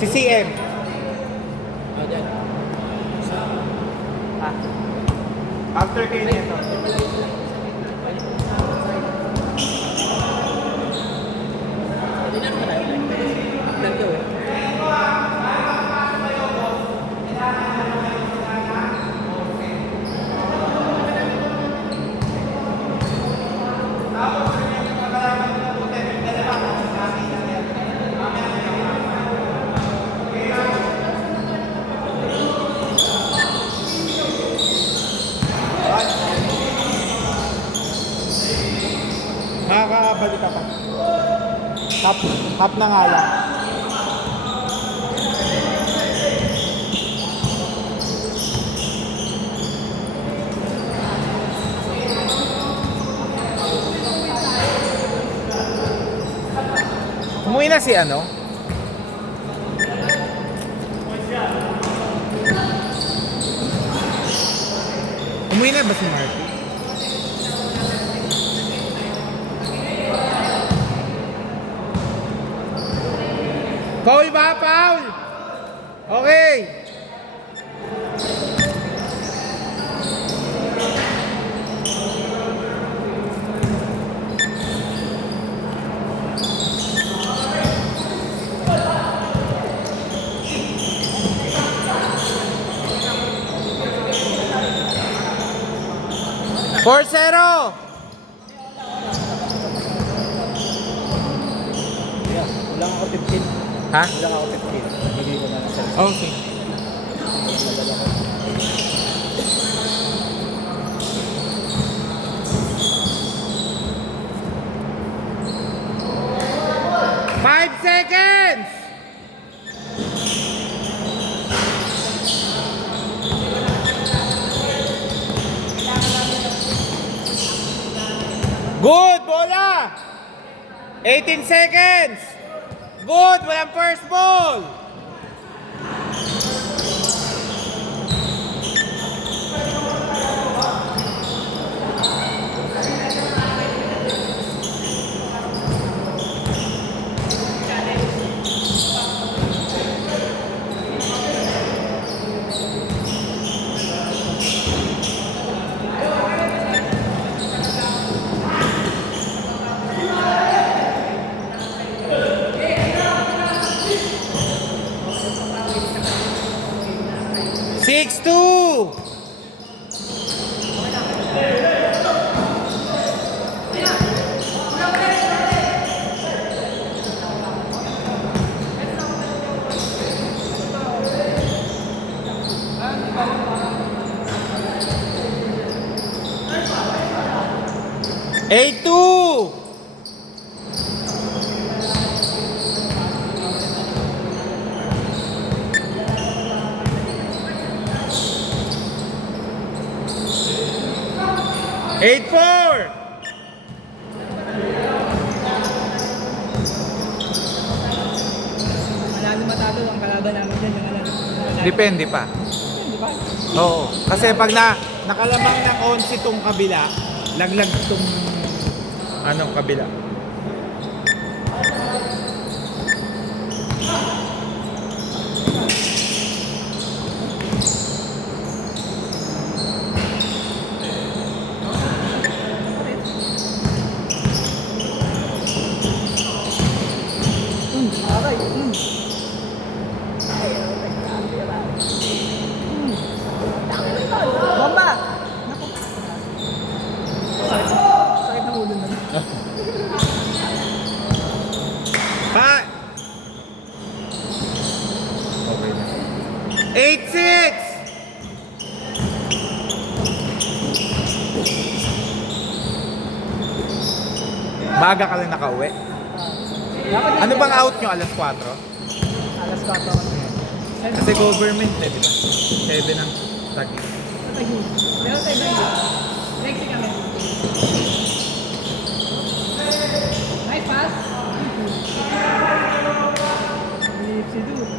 Si CM. After kayo nito. Makakabalik ka pa. Half na nga lang. Umuwi na si ano? Umuwi na ba si Marky? Foul ba? Foul! Okay! Four zero! Wala ako 15. Ha? Wala ako 15. Bigay ko na lang sa Okay. Five seconds! Good! Bola! 18 seconds! Good! Walang first ball! Six two. Eight two. Eight four. Manalo matalo ang kalaban namin dyan. Depende pa. Di ba? Oo. Kasi pag nakalamang ng 11 tong kabila, laglag tong anong kabila. Aray. Bomba! Naku. Sakit ng ulo na. Pa! Okay na. 8-6! Baga ka lang nakauwi? Ano bang out nyo? Alas 4? Alas 4. Kasi government eh, di ba? 7 ang tagi. Meron tayo ba? Next kami. Nice pass. Si Dude.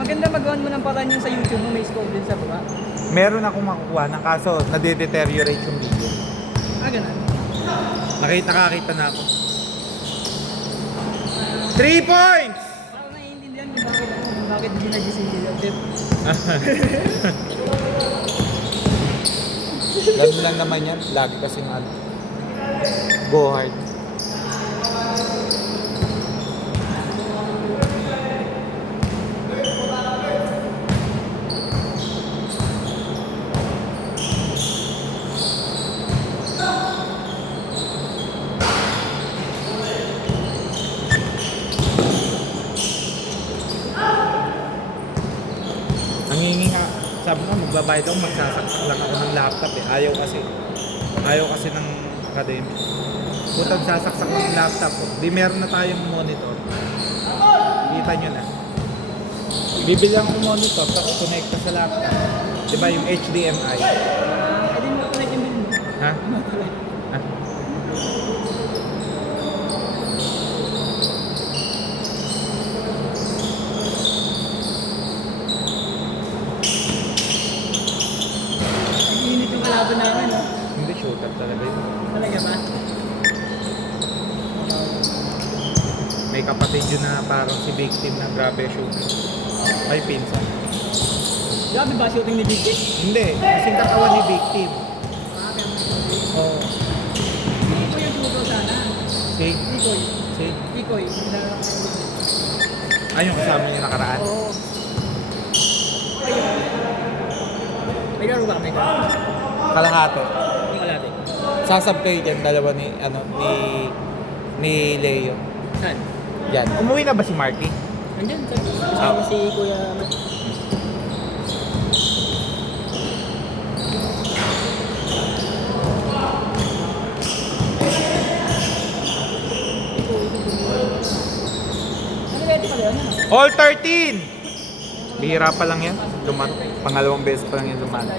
Maganda magawan mo ng paraan yun sa YouTube mo, may scope din sa baba. Meron akong makukuha ng kaso nade-deteriorate yung video. ganun. Nakita na ako. 3 points! Parang naiintindihan kung bakit hindi nagising sila. Ganun lang naman yan. Lagi kasing go hard. Nangingi nga, sabi ko magbabayad ako, magsasaksak lang ako ng laptop eh. Ayaw kasi ng academic. Butang sasaksak ng laptop ko. Di meron na tayong monitor. Kita nyo na. Bibili ako ng monitor, tapos connect ka sa laptop. Diba yung HDMI? Hindi mo connect yung bilhin mo. Ha? Ha? Init yung kalaban namin, no? Hindi, shooter talaga yun. Talaga ba? May kapatid yun na parang si victim na grabe shooter. May pinsan. Grabe ba shooting ni Big Dick? Hindi, kasing katawan ni victim. Oo. Hindi ko yung shooter sana. Si? Ikoy. Si? Ikoy. Nilalaro ko yung Ay, yung kasama niya nakaraan. Oo. Ayun. May laro ba kami ka? Kalahati. Yung alate. Sasab kayo dyan, dalawa ni Leo. Saan? Yan. Umuwi na ba si Marky? Andyan, sir. Kasama si Kuya Matt. Ano ready pala yun? All 13! Bihira pa lang yan. Pangalawang beses pa lang yan luman.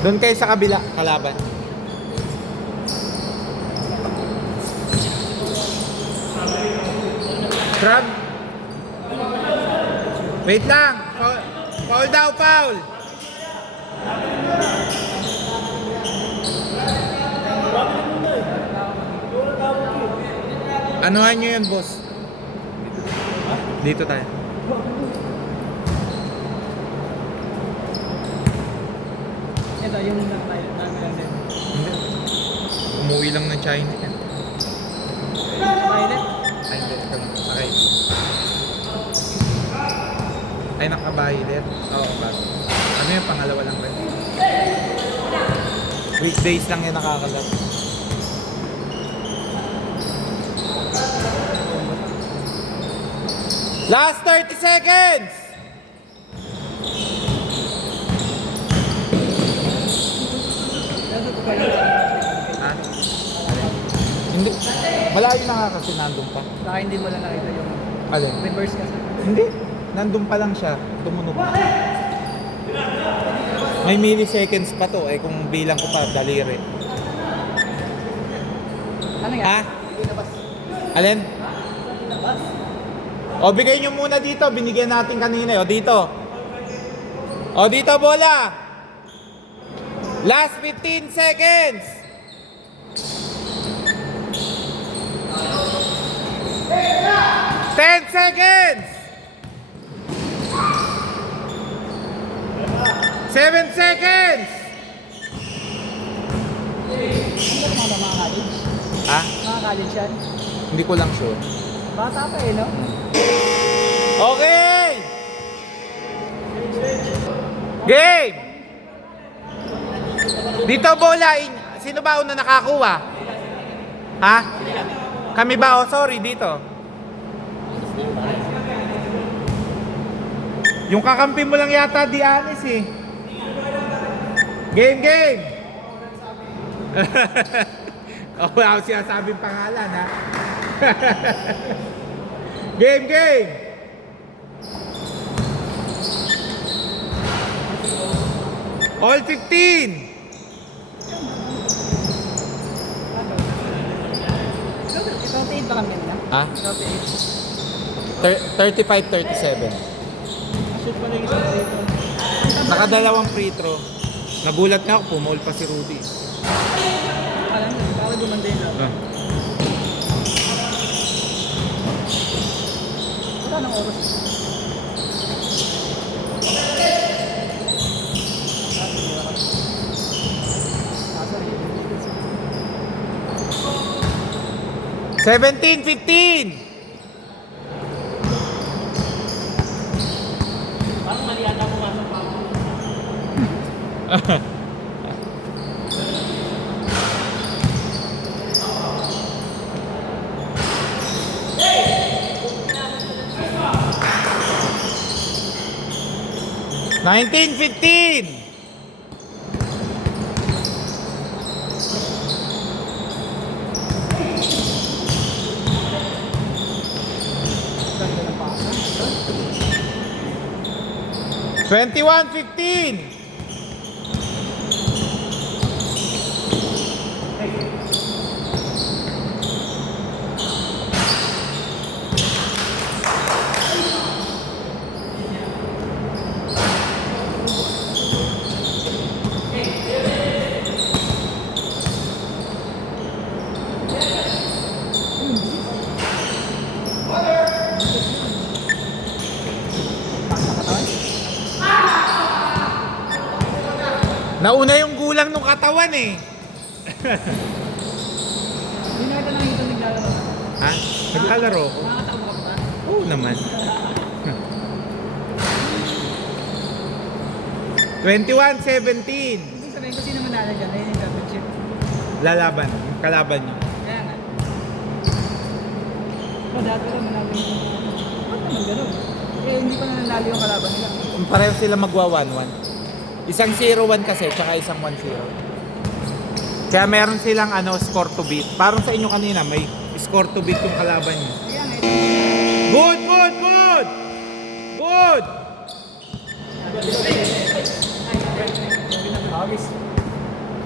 Doon kayo sa kabila, kalaban. Crab? Wait lang! Foul daw, foul! Anuhan nyo yun, boss? Dito tayo. Ito, yung namin lang din. Hindi. Umuwi lang ng China yan. Pilot? Ay, hindi. Ito lang. Sakay. Ay, nakabahilit. Oo, ba? Ano yung pangalawa lang rin? Weekdays lang yung nakakalat. Last 30 seconds! Nasa ko kayo. Ha? Hindi. Malayo na nga kasi nandun pa. Baka hindi mo lang nakita yung Alin? reverse kasi. Hindi. Nandun pa lang siya. Tumunog na. May milliseconds pa to. Eh kung bilang ko pa, daliri. Ano nga? Ha? Alin? O, bigay nyo muna dito. Binigyan natin kanina. O, dito. O, dito, bola. Last 15 seconds. 10 seconds. 7 seconds. Ano ba mga college? Ha? Mga college yan? Hindi ko lang sure. Bata pa eh, no? Okay! Game! Dito bola, sino ba una nakakuha? Ha? Kami ba? Oh, sorry, dito. Yung kakampi mo lang yata di anis eh. Game, game! Oh, wala ko sinasabing pangalan ha. Game, game! All 15! Ito, 8 ba kami na? Ha? Ito, 35-37. Shoot pala yung isang dito. Nakadalawang free throw. Nagulat nga ako, pumol pa si Rudy. Alam mo, bawal gumanda yun. Ah. Wala nang oras. Ah, 17-15! parang mali ata pumasok pa ako. Nineteen, 15! Ganda ng pasa. 21-15! Nauna yung gulang ng katawan eh. Hindi na kita nakikita naglalaro. Ha? Naglalaro ko? Nakakatakbo ka ba? Oo naman. 21-17. Ibig sabihin ko sino manalo dyan, ayun yung championship. Lalaban, yung kalaban nyo. Kaya nga. O dati lang manalo yung... Ba't naman ganun? Eh, hindi pa na nanalo yung kalaban nila. Pareho sila magwa 1-1. Isang 0-1 kasi, tsaka isang 1-0. Kaya meron silang score to beat. Parang sa inyo kanina, may score to beat yung kalaban nyo. Kaya nga, Good, good, good! Good!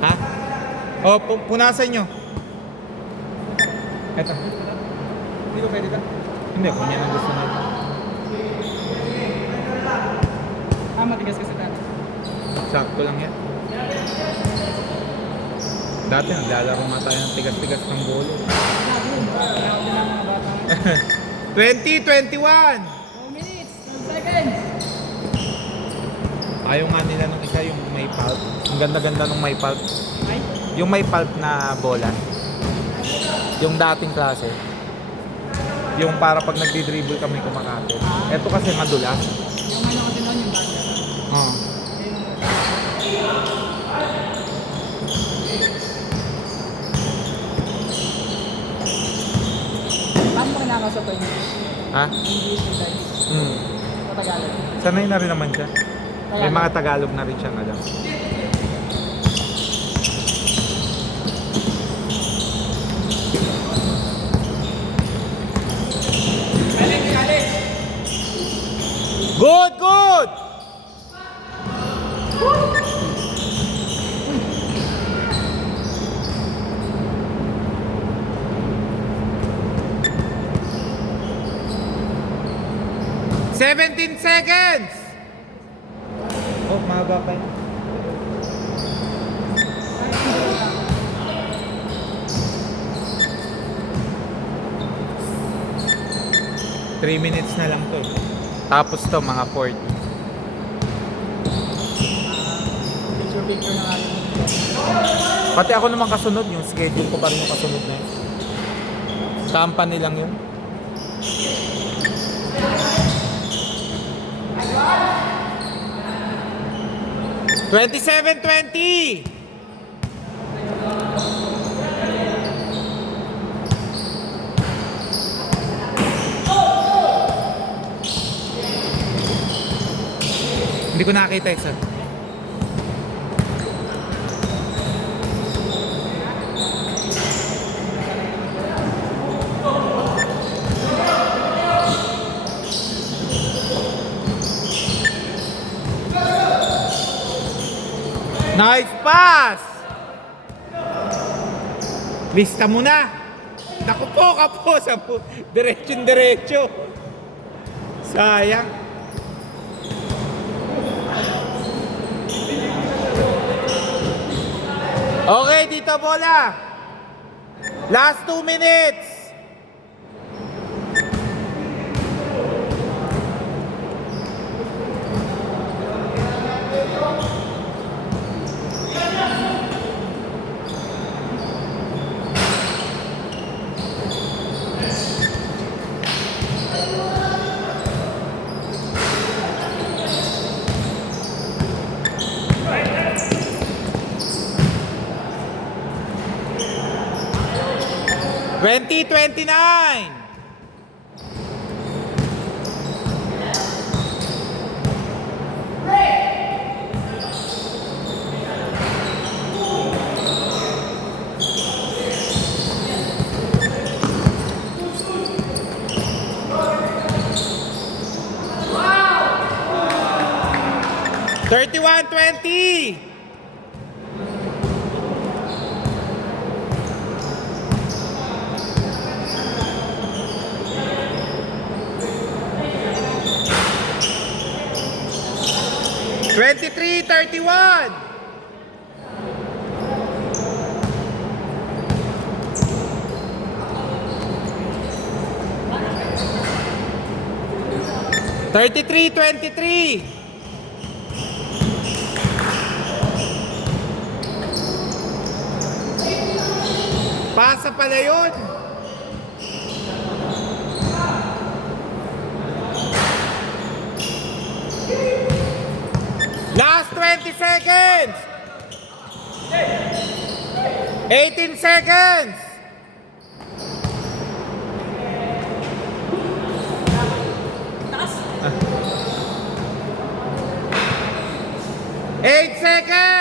Ha? O, punasan nyo. Eto. hindi ko pwede ka. Hindi, kung yan ang gusto natin. Ah, matigas kasi tayo. Sakto lang yan. Dati naglalaro nga tayo ng tigas-tigas ng bolo. Sabi yun, kaya ako din ang mga bata. 20-21! 2 minutes, 12 seconds. Ayaw nga nila nung isa yung may pulp. Ang ganda-ganda nung may pulp. Ay, Yung may pulp na bola. Yung dating klase. Yung para pag nagdi-dribble kami kumakapit. Ito kasi madulas. yung ano kasi noon yung banda. Oo. Paano mo kinakasap tayo? Ha? English and Chinese. Hmm. O Tagalog. Sanay na rin naman siya. May mga Tagalog na rin siyang alam. Good, good! "17 seconds!" Oh, mahaba pa yun. Three minutes na lang to. Tapos to, mga 40. Picture na nga yun. Pati ako naman kasunod, yung schedule ko pa rin yung kasunod na yun. Company lang yun. "27-20!" Hindi ko nakita isa. Nice pass! Lista mo na. Naku po, kapo. Diretso. Sayang. Okay, dito bola. Last 2 minutes. Twenty 29. Wow! 31-20. Twenty-three, 31. Thirty-three, 23. Pasa pala yun. Last 20 seconds. 18 seconds. 8 seconds.